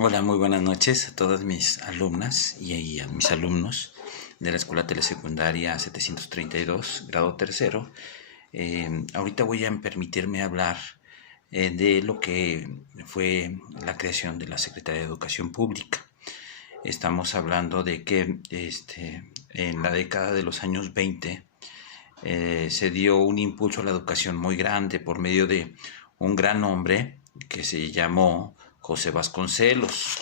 Hola, muy buenas noches a todas mis alumnas y a mis alumnos de la Escuela Telesecundaria 732, grado tercero. Ahorita voy a permitirme hablar de lo que fue la creación de la Secretaría de Educación Pública. Estamos hablando de que en la década de los años 20 se dio un impulso a la educación muy grande por medio de un gran hombre que se llamó José Vasconcelos.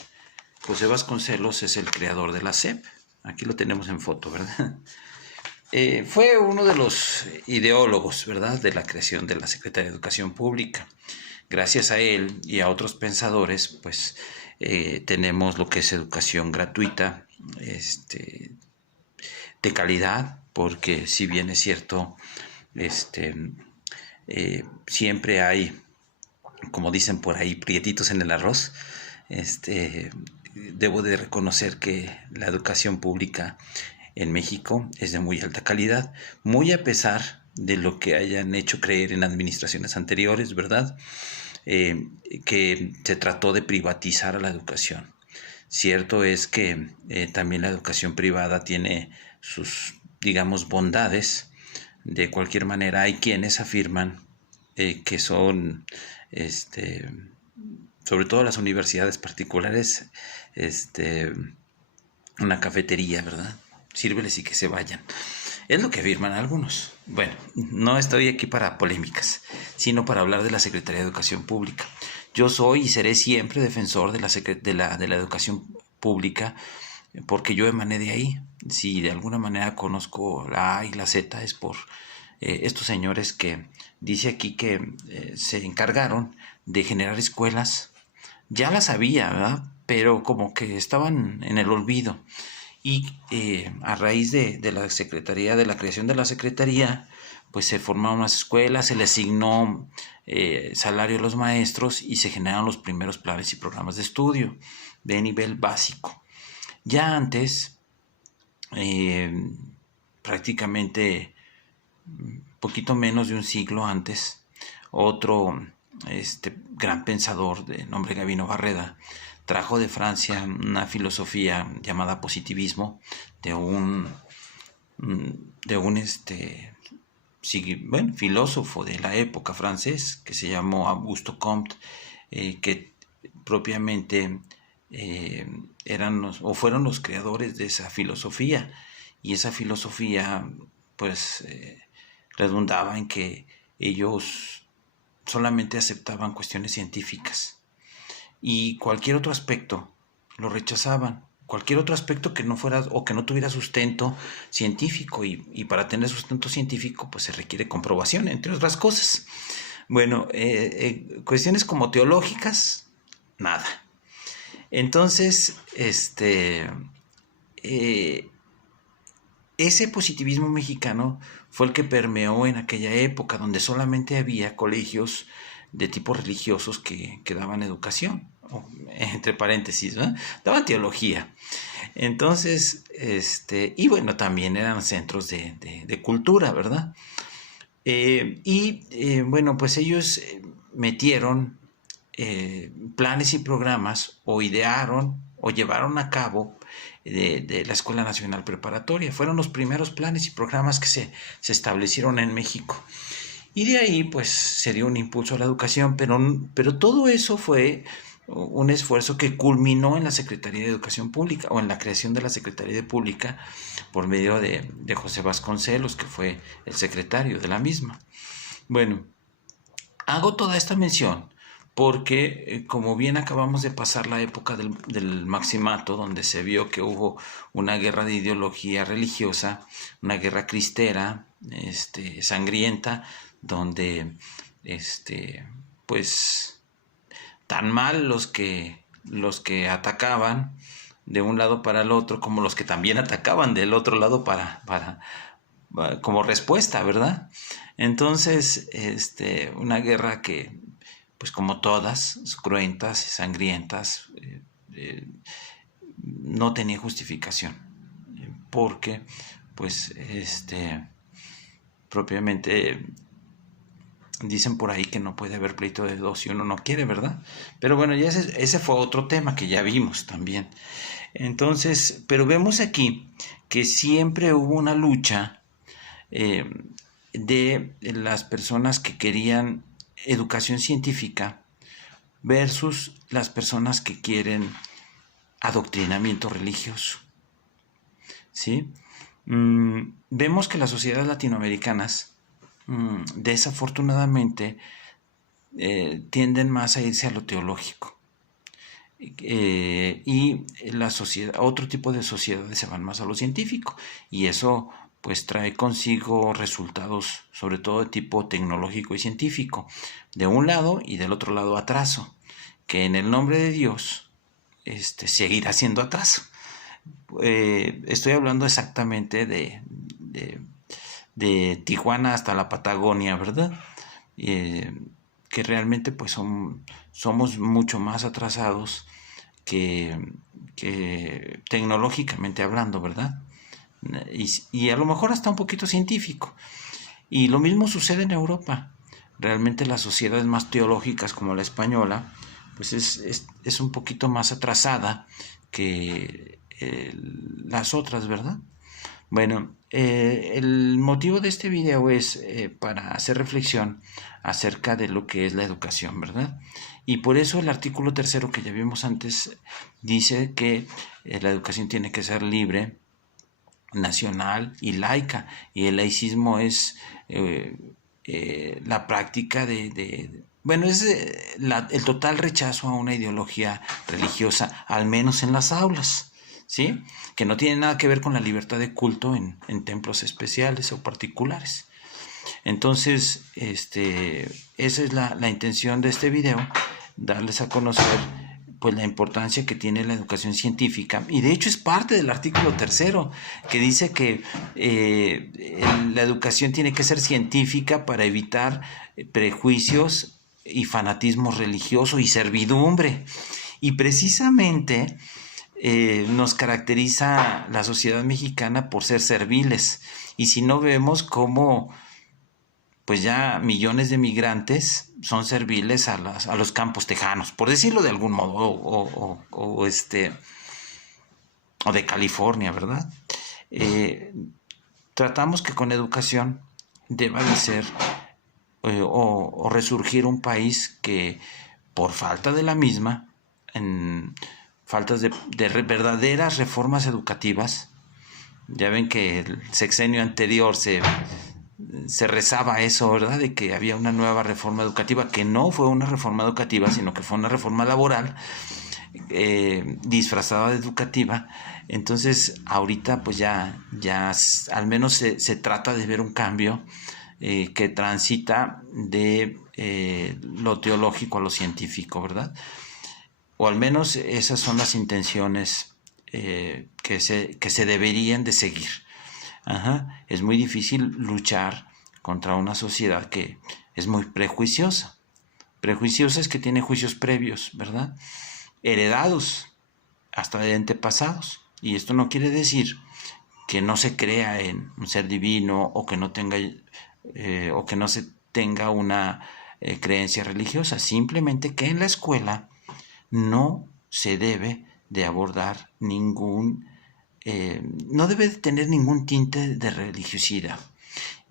José Vasconcelos es el creador de la SEP. Aquí lo tenemos en foto, ¿verdad? Fue uno de los ideólogos, ¿verdad?, de la creación de la Secretaría de Educación Pública. Gracias a él y a otros pensadores, pues tenemos lo que es educación gratuita, de calidad, porque si bien es cierto, siempre hay, como dicen por ahí, prietitos en el arroz. Debo de reconocer que la educación pública en México es de muy alta calidad, muy a pesar de lo que hayan hecho creer en administraciones anteriores, ¿verdad? Que se trató de privatizar a la educación. Cierto es que también la educación privada tiene sus, digamos, bondades. De cualquier manera, hay quienes afirman que son, sobre todo las universidades particulares, una cafetería, ¿verdad? Sírveles y que se vayan. Es lo que afirman algunos. Bueno, no estoy aquí para polémicas, sino para hablar de la Secretaría de Educación Pública. Yo soy y seré siempre defensor de la educación pública porque yo emané de ahí. Si de alguna manera conozco la A y la Z es por estos señores que dice aquí que se encargaron de generar escuelas. Ya las había, ¿verdad? Pero como que estaban en el olvido. Y a raíz de la Secretaría, de la creación de la Secretaría, pues se formaron las escuelas, se les asignó salario a los maestros y se generaron los primeros planes y programas de estudio de nivel básico. Ya antes, eh, prácticamente poquito menos de un siglo antes, otro gran pensador de nombre Gabino Barreda trajo de Francia una filosofía llamada positivismo de un filósofo de la época francés que se llamó Auguste Comte, que propiamente fueron los creadores de esa filosofía, y esa filosofía pues redundaba en que ellos solamente aceptaban cuestiones científicas y cualquier otro aspecto lo rechazaban. Cualquier otro aspecto que no fuera o que no tuviera sustento científico, y para tener sustento científico pues se requiere comprobación, entre otras cosas. Bueno, cuestiones como teológicas, nada. Entonces, eh, ese positivismo mexicano fue el que permeó en aquella época, donde solamente había colegios de tipo religiosos que daban educación, entre paréntesis, ¿no? Daban teología. Entonces, y bueno, también eran centros de cultura, ¿verdad? Bueno, pues ellos metieron planes y programas, o idearon o llevaron a cabo de la Escuela Nacional Preparatoria. Fueron los primeros planes y programas que se establecieron en México. Y de ahí pues se dio un impulso a la educación, pero todo eso fue un esfuerzo que culminó en la Secretaría de Educación Pública, o en la creación de la Secretaría de Pública por medio de José Vasconcelos, que fue el secretario de la misma. Bueno, hago toda esta mención porque, como bien acabamos de pasar la época del Maximato, donde se vio que hubo una guerra de ideología religiosa, una guerra cristera, sangrienta, donde, pues, tan mal los que atacaban de un lado para el otro, como los que también atacaban del otro lado para como respuesta, ¿verdad? Entonces, una guerra que, pues como todas, cruentas y sangrientas, no tenía justificación, porque, pues, propiamente Dicen por ahí que no puede haber pleito de dos si uno no quiere, ¿verdad? Pero bueno, ya ese fue otro tema que ya vimos también. Entonces, pero vemos aquí que siempre hubo una lucha de las personas que querían educación científica versus las personas que quieren adoctrinamiento religioso. ¿Sí? Vemos que las sociedades latinoamericanas desafortunadamente tienden más a irse a lo teológico y otro tipo de sociedades se van más a lo científico, y eso pues trae consigo resultados sobre todo de tipo tecnológico y científico, de un lado, y del otro lado atraso, que en el nombre de Dios seguirá siendo atraso. Estoy hablando exactamente de Tijuana hasta la Patagonia, ¿verdad? Que realmente pues somos mucho más atrasados que tecnológicamente hablando, ¿verdad? Y a lo mejor hasta un poquito científico. Y lo mismo sucede en Europa. Realmente las sociedades más teológicas como la española, pues es un poquito más atrasada que las otras, ¿verdad? Bueno, el motivo de este video es para hacer reflexión acerca de lo que es la educación, ¿verdad? Y por eso el artículo 3 que ya vimos antes dice que la educación tiene que ser libre, nacional y laica, y el laicismo es la práctica bueno, es el total rechazo a una ideología religiosa, al menos en las aulas, ¿sí? Que no tiene nada que ver con la libertad de culto en templos especiales o particulares. Entonces, esa es la intención de este video, darles a conocer pues la importancia que tiene la educación científica, y de hecho es parte del artículo 3 que dice que la educación tiene que ser científica para evitar prejuicios y fanatismo religioso y servidumbre, y precisamente nos caracteriza la sociedad mexicana por ser serviles, y si no vemos cómo pues ya millones de migrantes son serviles a los campos tejanos, por decirlo de algún modo, o de California, ¿verdad? Tratamos que con educación deba de ser o resurgir un país que por falta de la misma, en faltas de verdaderas reformas educativas, ya ven que el sexenio anterior se rezaba eso, ¿verdad? De que había una nueva reforma educativa, que no fue una reforma educativa, sino que fue una reforma laboral disfrazada de educativa. Entonces, ahorita pues ya al menos se trata de ver un cambio que transita de lo teológico a lo científico, ¿verdad? O al menos esas son las intenciones que se deberían de seguir. Ajá. Es muy difícil luchar contra una sociedad que es muy prejuiciosa. Prejuiciosa es que tiene juicios previos, ¿verdad? Heredados hasta de antepasados. Y esto no quiere decir que no se crea en un ser divino o que no tenga o que no se tenga una creencia religiosa. Simplemente que en la escuela no se debe de abordar no debe de tener ningún tinte de religiosidad,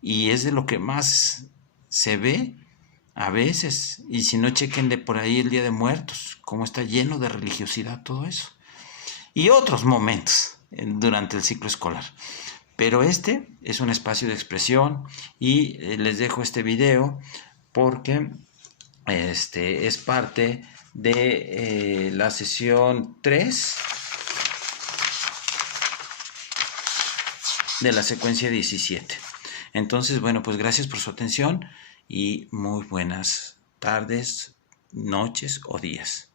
y es de lo que más se ve a veces. Y si no, chequenle por ahí el Día de Muertos, cómo está lleno de religiosidad todo eso, y otros momentos durante el ciclo escolar. Pero este es un espacio de expresión, y les dejo este video porque es parte de la sesión 3 de la secuencia 17. Entonces, bueno, pues gracias por su atención y muy buenas tardes, noches o días.